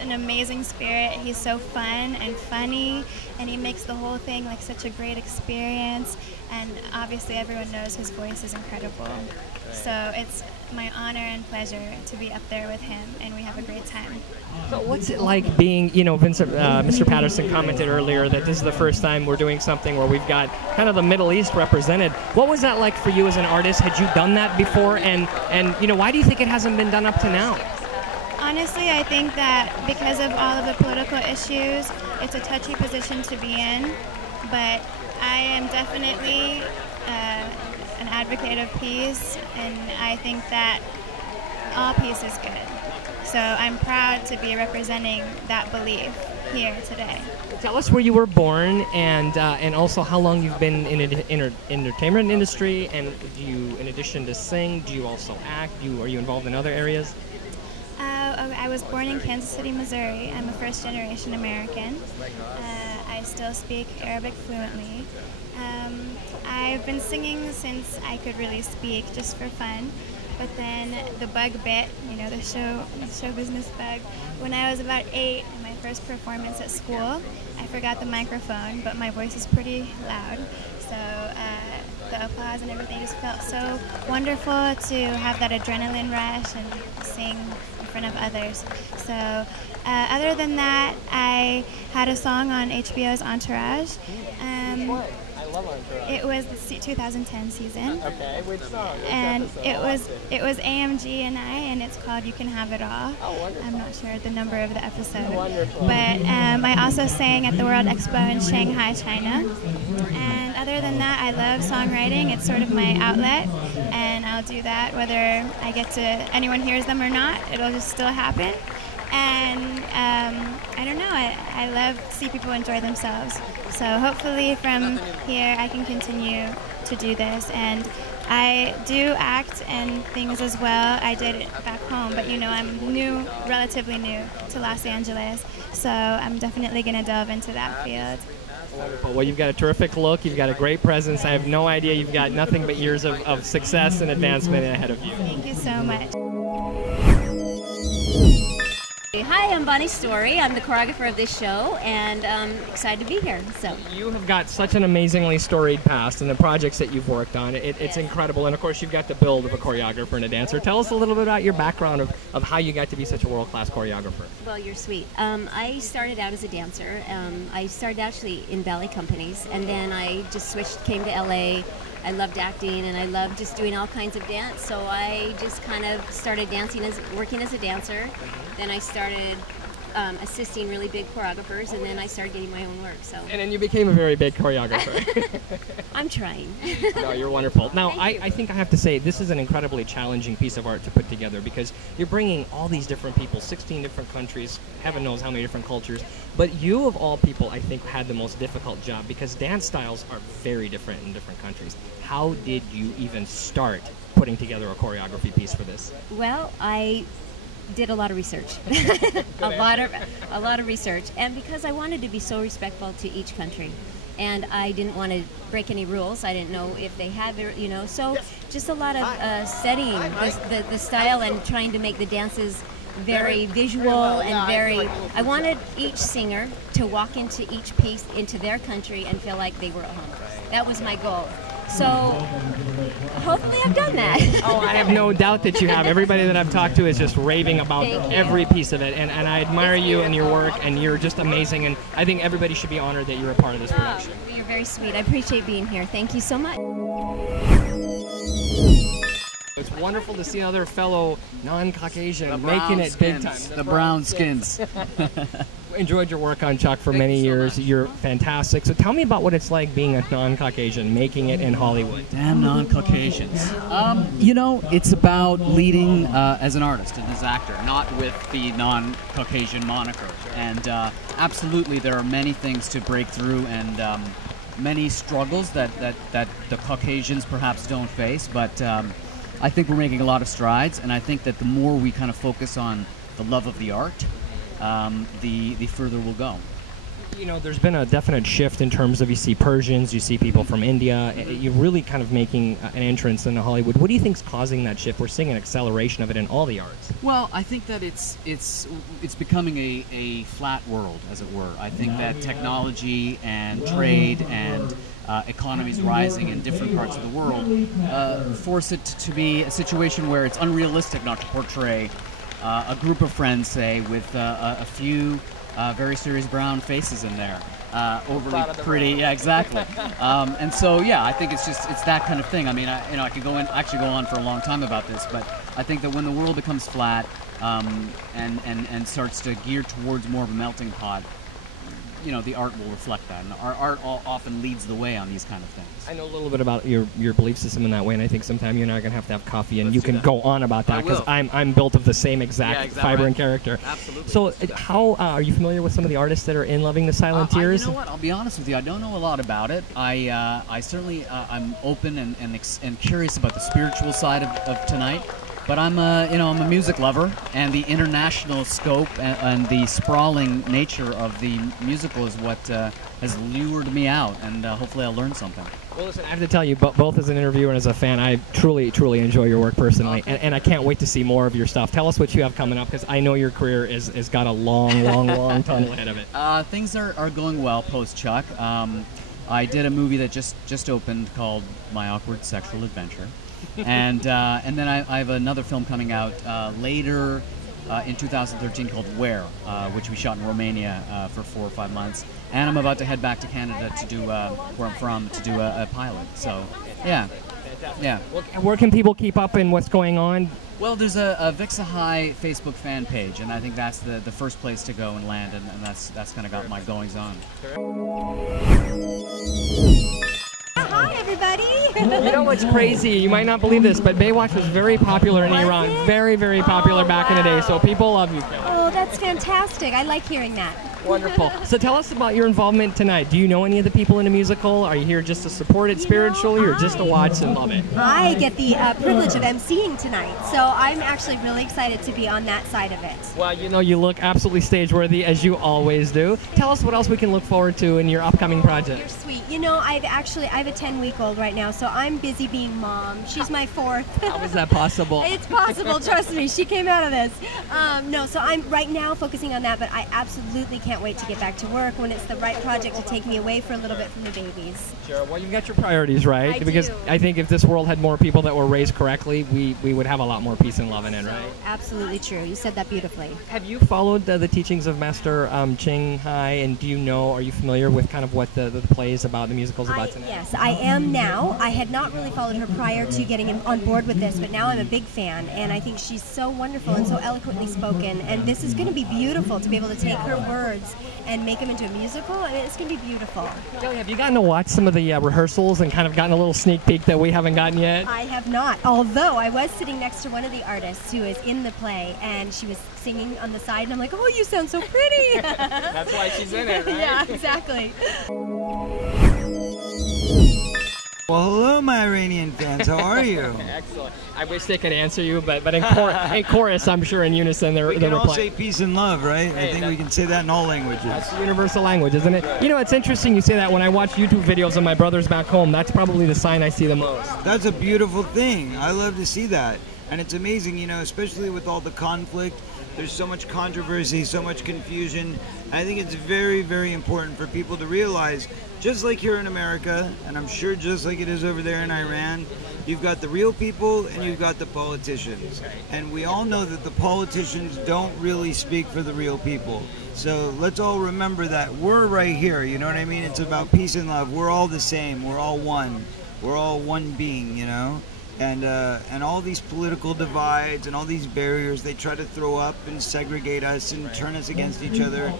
An amazing spirit. He's so fun and funny, and he makes the whole thing like such a great experience. And obviously everyone knows his voice is incredible. So it's my honor and pleasure to be up there with him, and we have a great time. So what's it like being, Vincent, Mr. Patterson commented earlier that this is the first time we're doing something where we've got kind of the Middle East represented. What was that like for you as an artist? Had you done that before? And why do you think it hasn't been done up to now? Honestly, I think that because of all of the political issues, it's a touchy position to be in, but I am definitely an advocate of peace, and I think that all peace is good. So I'm proud to be representing that belief here today. Tell us where you were born, and also how long you've been in the entertainment industry, and do you, in addition to sing, do you also act? Are you involved in other areas? I was born in Kansas City, Missouri. I'm a first-generation American. I still speak Arabic fluently. I've been singing since I could really speak, just for fun. But then the bug bit, the show business bug. When I was about 8, in my first performance at school, I forgot the microphone, but my voice is pretty loud. So the applause and everything just felt so wonderful to have that adrenaline rush and sing in front of others. So other than that, I had a song on HBO's Entourage. I love Entourage. It was the 2010 season. Okay, which song? And it was AMG and I, and it's called You Can Have It All. Oh, wonderful. I'm not sure the number of the episode. Wonderful. But I also sang at the World Expo in Shanghai, China. And other than that, I love songwriting. It's sort of my outlet, and I'll do that whether anyone hears them or not. It'll just still happen. And I don't know, I love to see people enjoy themselves. So hopefully from here I can continue to do this. And I do act and things as well. I did it back home, but I'm relatively new to Los Angeles. So I'm definitely going to delve into that field. Wonderful. Well, you've got a terrific look. You've got a great presence. I have no idea. You've got nothing but years of success and advancement ahead of you. Thank you so much. Hi, I'm Bonnie Story. I'm the choreographer of this show, and I'm excited to be here. So you have got such an amazingly storied past, and the projects that you've worked on, it's incredible. And of course, you've got the build of a choreographer and a dancer. Tell us a little bit about your background of how you got to be such a world-class choreographer. Well, you're sweet. I started out as a dancer. I started actually in ballet companies, and then I just came to LA. I loved acting, and I loved just doing all kinds of dance, so I just kind of started working as a dancer. Then I started assisting really big choreographers, and then I started getting my own work. And then you became a very big choreographer. I'm trying. No, you're wonderful. Now, I think I have to say, this is an incredibly challenging piece of art to put together, because you're bringing all these different people, 16 different countries, heaven knows how many different cultures, but you, of all people, I think, had the most difficult job, because dance styles are very different in different countries. How did you even start putting together a choreography piece for this? Well, I did a lot of research. a lot of research, and because I wanted to be so respectful to each country, and I didn't want to break any rules. I didn't know if they had their, so just a lot of studying the style and trying to make the dances very visual and very. I wanted each singer to walk into each piece, into their country, and feel like they were at home. That was my goal. So hopefully I've done that. Oh, I have no doubt that you have. Everybody that I've talked to is just raving about every piece of it, and I admire you and your work, and you're just amazing, and I think everybody should be honored that you're a part of this production. You're very sweet. I appreciate being here. Thank you so much. It's wonderful to see another fellow non-Caucasian making it big time. The brown skins. Enjoyed your work on Chuck for many years. You're fantastic. So tell me about what it's like being a non-Caucasian, making it in Hollywood. Damn non-Caucasians. It's about leading as an artist and as an actor, not with the non-Caucasian moniker. And absolutely, there are many things to break through, and many struggles that the Caucasians perhaps don't face. But I think we're making a lot of strides, and I think that the more we kind of focus on the love of the art, the further we'll go. You know, there's been a definite shift in terms of, you see Persians, you see people from India. You're really kind of making an entrance into Hollywood. What do you think is causing that shift? We're seeing an acceleration of it in all the arts. Well, I think that it's becoming a flat world, as it were. I think that technology and trade and economies rising in different parts of the world force it to be a situation where it's unrealistic not to portray a group of friends, say, with a few very serious brown faces in there, overly pretty. Yeah, exactly. And so, yeah, I think it's that kind of thing. I mean, I could actually go on for a long time about this, but I think that when the world becomes flat and starts to gear towards more of a melting pot, you know, the art will reflect that, and our art often leads the way on these kind of things. I know a little bit about your belief system in that way, and I think sometime you and I are going to have coffee, and you can go on about that, because I'm built of the same exact fiber and character. Absolutely. So how are you familiar with some of the artists that are in Loving the Silent Tears? You know what? I'll be honest with you. I don't know a lot about it. I certainly I'm open and curious about the spiritual side of tonight. But I'm a music lover, and the international scope and the sprawling nature of the musical is what has lured me out, and hopefully I'll learn something. Well, listen, I have to tell you, both as an interviewer and as a fan, I truly, truly enjoy your work personally, and I can't wait to see more of your stuff. Tell us what you have coming up, because I know your career is got a long, long, long tunnel ahead of it. Things are going well post-Chuck. I did a movie that just opened called My Awkward Sexual Adventure. And then I have another film coming out later in 2013 called Where, which we shot in Romania for 4 or 5 months. And I'm about to head back to Canada to do where I'm from to do a pilot. So, yeah. Well, where can people keep up in what's going on? Well, there's a Vixa High Facebook fan page, and I think that's the first place to go and land, and that's kind of got my goings on. Hi, everybody. You know what's crazy? You might not believe this, but Baywatch was very popular in Iran. Very, very popular back in the day, so people love you. Oh, that's fantastic. I like hearing that. Wonderful. So tell us about your involvement tonight. Do you know any of the people in the musical? Are you here just to support it spiritually, or just to watch and love it? I get the privilege of emceeing tonight, so I'm actually really excited to be on that side of it. Well, you know, you look absolutely stage-worthy, as you always do. Tell us what else we can look forward to in your upcoming project. You're sweet. You know, I have a 10-week-old right now, so I'm busy being mom. She's my 4th. How is that possible? It's possible, trust me. She came out of this. No, so I'm right now focusing on that, but I absolutely can't wait to get back to work when it's the right project to take me away for a little bit from the babies. Sure. Well, you've got your priorities right. I because do. I think if this world had more people that were raised correctly, we would have a lot more peace and love in it, right? Absolutely true. You said that beautifully. Have you followed the teachings of Master Ching Hai, and are you familiar with kind of what the play is about, the musical is about tonight? Yes, I am now. I had not really followed her prior to getting on board with this, but now I'm a big fan, and I think she's so wonderful and so eloquently spoken, and this is going to be beautiful to be able to take her words and make them into a musical. I mean, it's going to be beautiful. Kelly, have you gotten to watch some of the rehearsals and kind of gotten a little sneak peek that we haven't gotten yet? I have not, although I was sitting next to one of the artists who is in the play, and she was singing on the side, and I'm like, oh, you sound so pretty. That's why she's in it, right? Yeah, exactly. Well, hello, my Iranian fans. How are you? Excellent. I wish they could answer you, but in chorus, I'm sure in unison they're We can all replying. say peace and love, right? Hey, I think we can say that in all languages. That's the universal language, isn't it? You know, it's interesting you say that. When I watch YouTube videos of my brothers back home, that's probably the sign I see the most. That's a beautiful thing. I love to see that. And it's amazing, you know, especially with all the conflict. There's so much controversy, so much confusion. I think it's very, very important for people to realize, just like here in America, and I'm sure just like it is over there in Iran, you've got the real people and you've got the politicians. And we all know that the politicians don't really speak for the real people. So let's all remember that we're right here, you know what I mean? It's about peace and love. We're all the same. We're all one. We're all one being, you know? And all these political divides and all these barriers they try to throw up and segregate us and turn us against each other,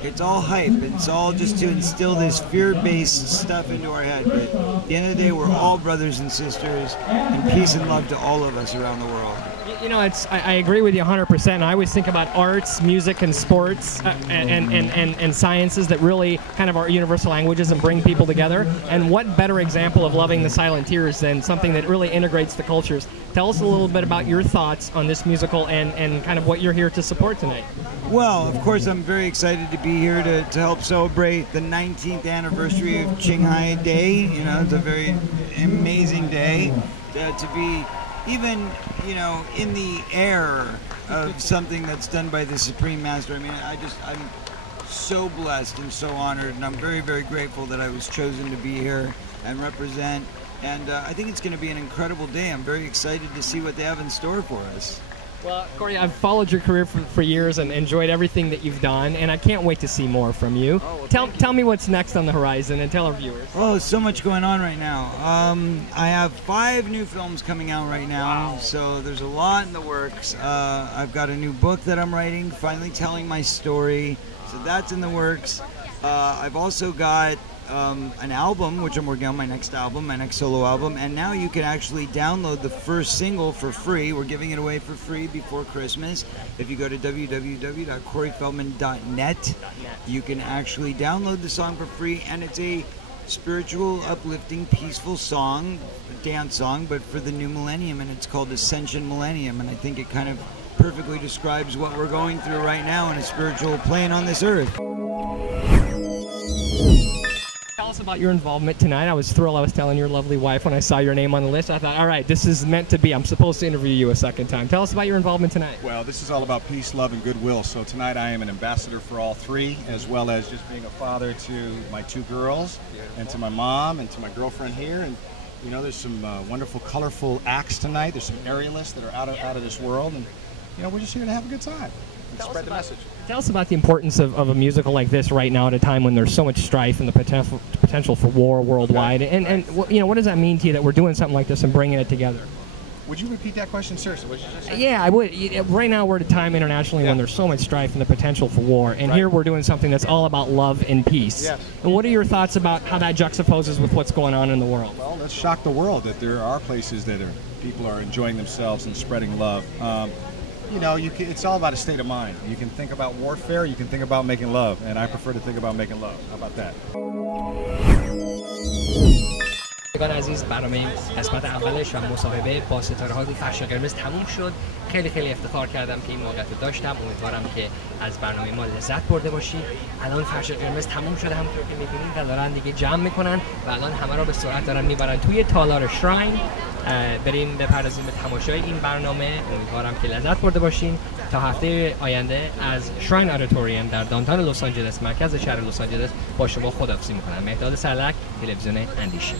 it's all hype. It's all just to instill this fear-based stuff into our head. But at the end of the day, we're all brothers and sisters, and peace and love to all of us around the world. You know, I agree with you 100%. I always think about arts, music, and sports and sciences that really kind of are universal languages and bring people together. And what better example of loving the silent tears than something that really integrates the cultures? Tell us a little bit about your thoughts on this musical and kind of what you're here to support tonight. Well, of course, I'm very excited to be here to help celebrate the 19th anniversary of Qinghai Day. You know, it's a very amazing day to be even, you know, in the air of something that's done by the Supreme Master. I mean, I'm so blessed and so honored, and I'm very, very grateful that I was chosen to be here and represent. And I think it's going to be an incredible day. I'm very excited to see what they have in store for us. Well, Corey, I've followed your career for years and enjoyed everything that you've done, and I can't wait to see more from you. Oh, well, tell me what's next on the horizon, and tell our viewers. Oh, so much going on right now. I have 5 new films coming out right now, wow. So there's a lot in the works. I've got a new book that I'm writing, finally telling my story, so that's in the works. I've also got an album, which I'm working on, my next solo album, and now you can actually download the first single for free. We're giving it away for free before Christmas. If you go to www.coreyfeldman.net, you can actually download the song for free, and it's a spiritual, uplifting, peaceful song, dance song, but for the new millennium, and it's called Ascension Millennium, and I think it kind of perfectly describes what we're going through right now in a spiritual plane on this earth. Tell us about your involvement tonight. I was thrilled. I was telling your lovely wife when I saw your name on the list. I thought, all right, this is meant to be. I'm supposed to interview you a second time. Tell us about your involvement tonight. Well, this is all about peace, love, and goodwill. So tonight I am an ambassador for all 3, as well as just being a father to my 2 girls, and to my mom, and to my girlfriend here. And you know, there's some wonderful, colorful acts tonight. There's some aerialists that are out of this world, and you know, we're just here to have a good time and spread the message. Tell us about the importance of a musical like this right now at a time when there's so much strife and the potential for war worldwide. And you know, what does that mean to you that we're doing something like this and bringing it together? Would you repeat that question seriously? What did you just say? Yeah, I would. Right now we're at a time internationally when there's so much strife and the potential for war. And here we're doing something that's all about love and peace. Yes. And what are your thoughts about how that juxtaposes with what's going on in the world? Well, let's shock the world that there are places that people are enjoying themselves and spreading love. You know, it's all about a state of mind. You can think about warfare, you can think about making love, and I prefer to think about making love. How about that? عزیز، برنامه قسمت اولش و مصاحبه با ستاره‌های فرش قرمز تموم شد. خیلی افتخار کردم که این موقعیت رو داشتم. امیدوارم که از برنامه ما لذت برده باشید. الان فرش قرمز تموم شده، همونطور که می‌بینید و دارن دیگه جمع می‌کنن و الان همه رو به سرعت دارن میبرن توی تالار شراین. بریم بپردازیم به تماشای این برنامه. امیدوارم که لذت برده باشین. تا هفته آینده از شراین آدیتوریوم در دانتان لس آنجلس، مرکز شهر لس آنجلس، با شما خداحافظی می‌کنم. مهرداد سرلک، تلویزیون اندیشه.